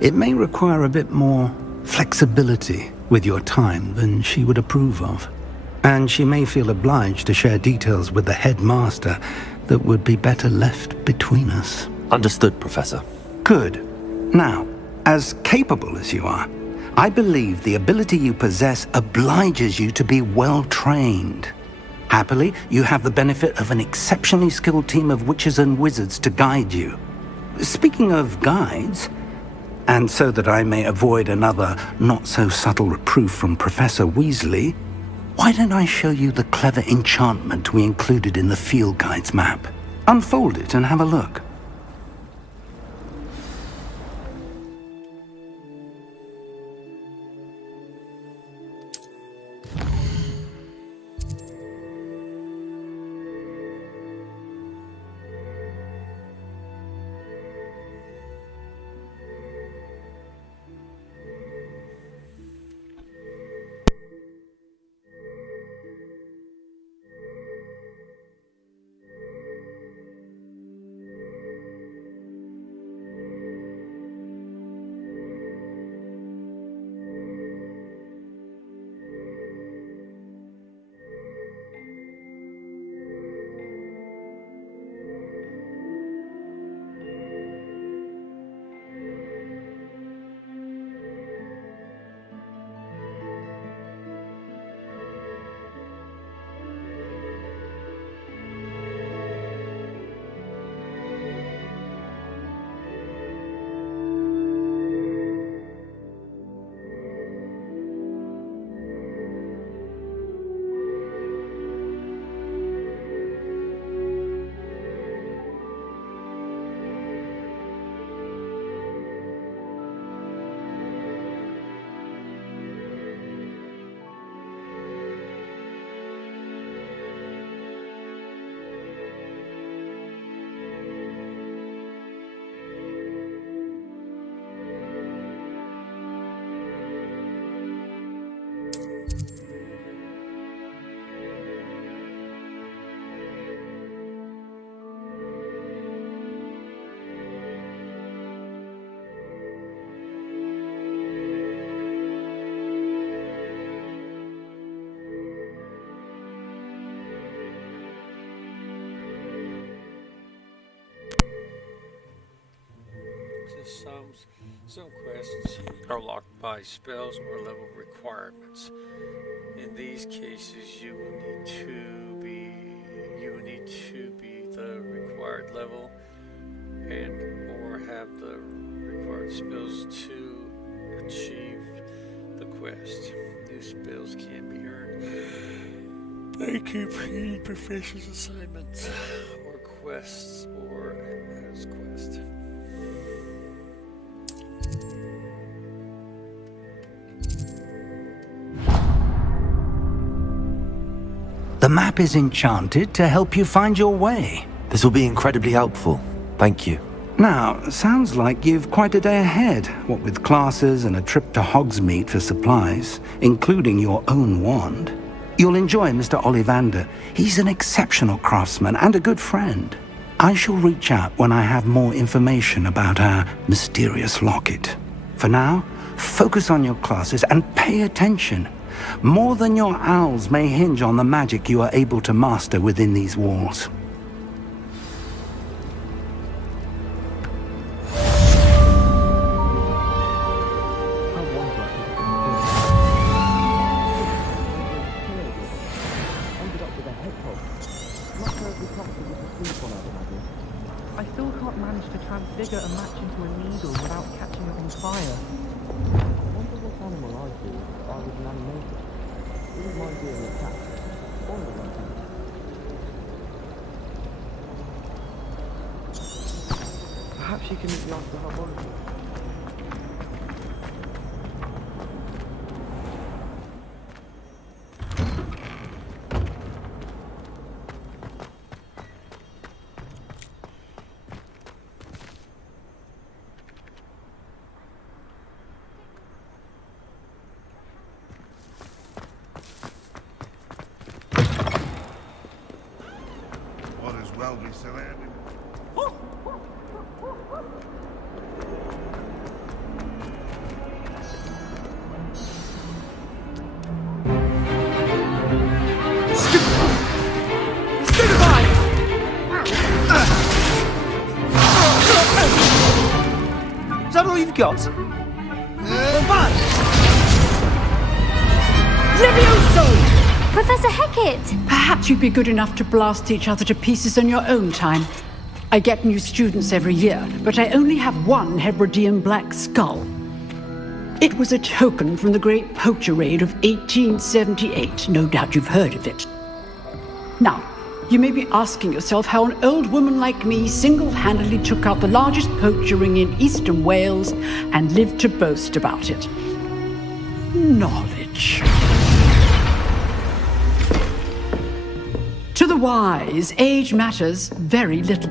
It may require a bit more flexibility with your time than she would approve of. And she may feel obliged to share details with the headmaster that would be better left between us. Understood, Professor. Good. Now, as capable as you are, I believe the ability you possess obliges you to be well trained. Happily, you have the benefit of an exceptionally skilled team of witches and wizards to guide you. Speaking of guides, and so that I may avoid another not-so-subtle reproof from Professor Weasley, why don't I show you the clever enchantment we included in the field guide's map? Unfold it and have a look. Some quests are locked by spells or level requirements. In these cases, you will need to be the required level and or have the required spells to achieve the quest. New spells can be earned by completing professor's assignments or quests or as quest. The map is enchanted to help you find your way. This will be incredibly helpful. Thank you. Now, sounds like you've quite a day ahead, what with classes and a trip to Hogsmeade for supplies, including your own wand. You'll enjoy Mr. Ollivander. He's an exceptional craftsman and a good friend. I shall reach out when I have more information about our mysterious locket. For now, focus on your classes and pay attention. More than your owls may hinge on the magic you are able to master within these walls. I still can't manage to transfigure a match into a needle without catching it on fire. I wonder what animal I'd be if I was an animator. Wouldn't mind being a cat. Wonder what cat. Perhaps you can meet me after herbology. Well be surrounded. Is that all you've got? Levioso! Professor Hecat! Perhaps you'd be good enough to blast each other to pieces on your own time. I get new students every year, but I only have one Hebridean black skull. It was a token from the Great Poacher Raid of 1878. No doubt you've heard of it. Now, you may be asking yourself how an old woman like me single-handedly took out the largest poacher ring in eastern Wales and lived to boast about it. Knowledge. To the wise, age matters very little.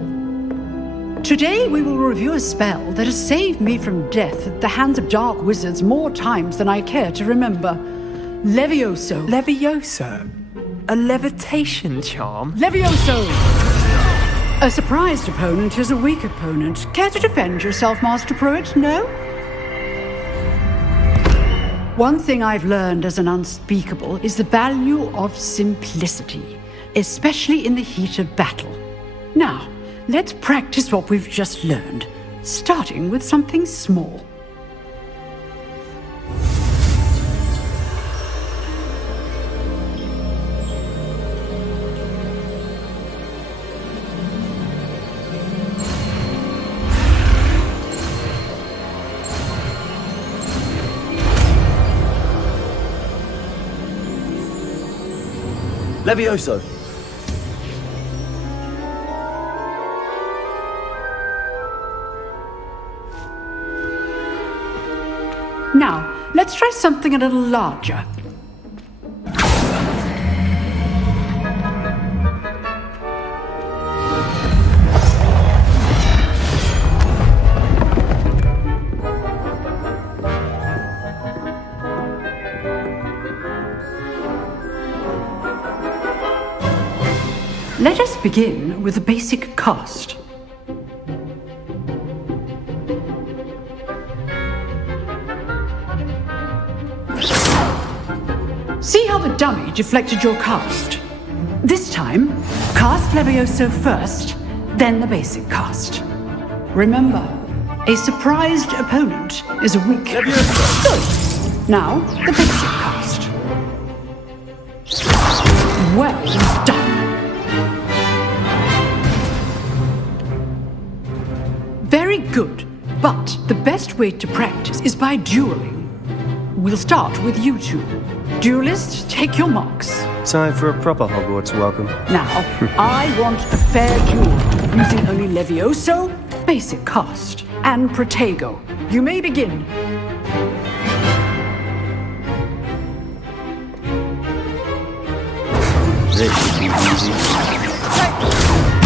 Today we will review a spell that has saved me from death at the hands of dark wizards more times than I care to remember. Levioso. Levioso? A levitation charm? Levioso! A surprised opponent is a weak opponent. Care to defend yourself, Master Pruitt? No? One thing I've learned as an unspeakable is the value of simplicity, especially in the heat of battle. Now, let's practice what we've just learned, starting with something small. Levioso! Now, let's try something a little larger. Let us begin with the basic cast. See how the dummy deflected your cast? This time, cast Levioso first, then the basic cast. Remember, a surprised opponent is a weak... Levioso! Good. Now, the basic cast. Well done. Very good, but the best way to practice is by dueling. We'll start with you two. Duelists, take your marks. Time for a proper Hogwarts welcome. Now, I want a fair duel, using only Levioso, basic cast, and Protego. You may begin. This should be easy.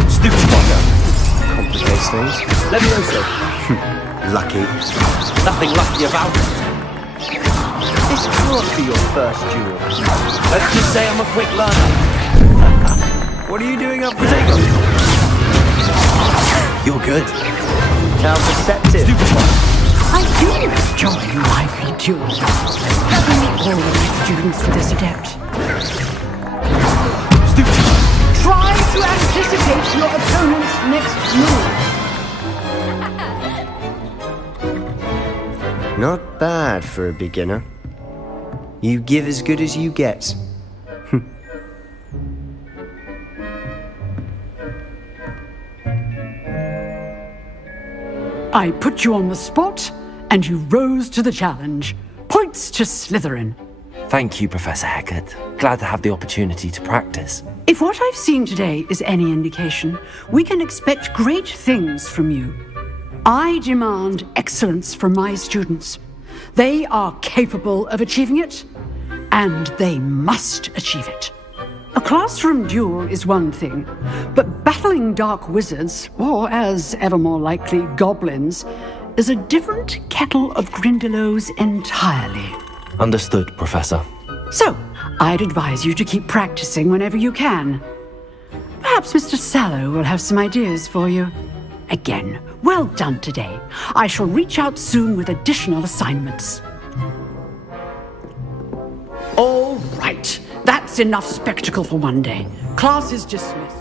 Stupid bugger! complicates things. Levioso. Lucky. Nothing lucky about it. This can't be your first duel. Let's just say I'm a quick learner. What are you doing up Protego? You're good. Counterceptive. I do enjoy lively duels. Having all of my students to this adept. Try to anticipate your opponent's next move. Not bad for a beginner. You give as good as you get. I put you on the spot, and you rose to the challenge. Points to Slytherin. Thank you, Professor Hecat. Glad to have the opportunity to practice. If what I've seen today is any indication, we can expect great things from you. I demand excellence from my students. They are capable of achieving it, and they must achieve it. A classroom duel is one thing, but battling dark wizards, or as ever more likely, goblins, is a different kettle of Grindylows entirely. Understood, Professor. So, I'd advise you to keep practicing whenever you can. Perhaps Mr. Sallow will have some ideas for you. Again, well done today. I shall reach out soon with additional assignments. All right, that's enough spectacle for one day. Class is dismissed.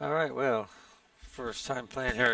Alright, well, first time playing Harry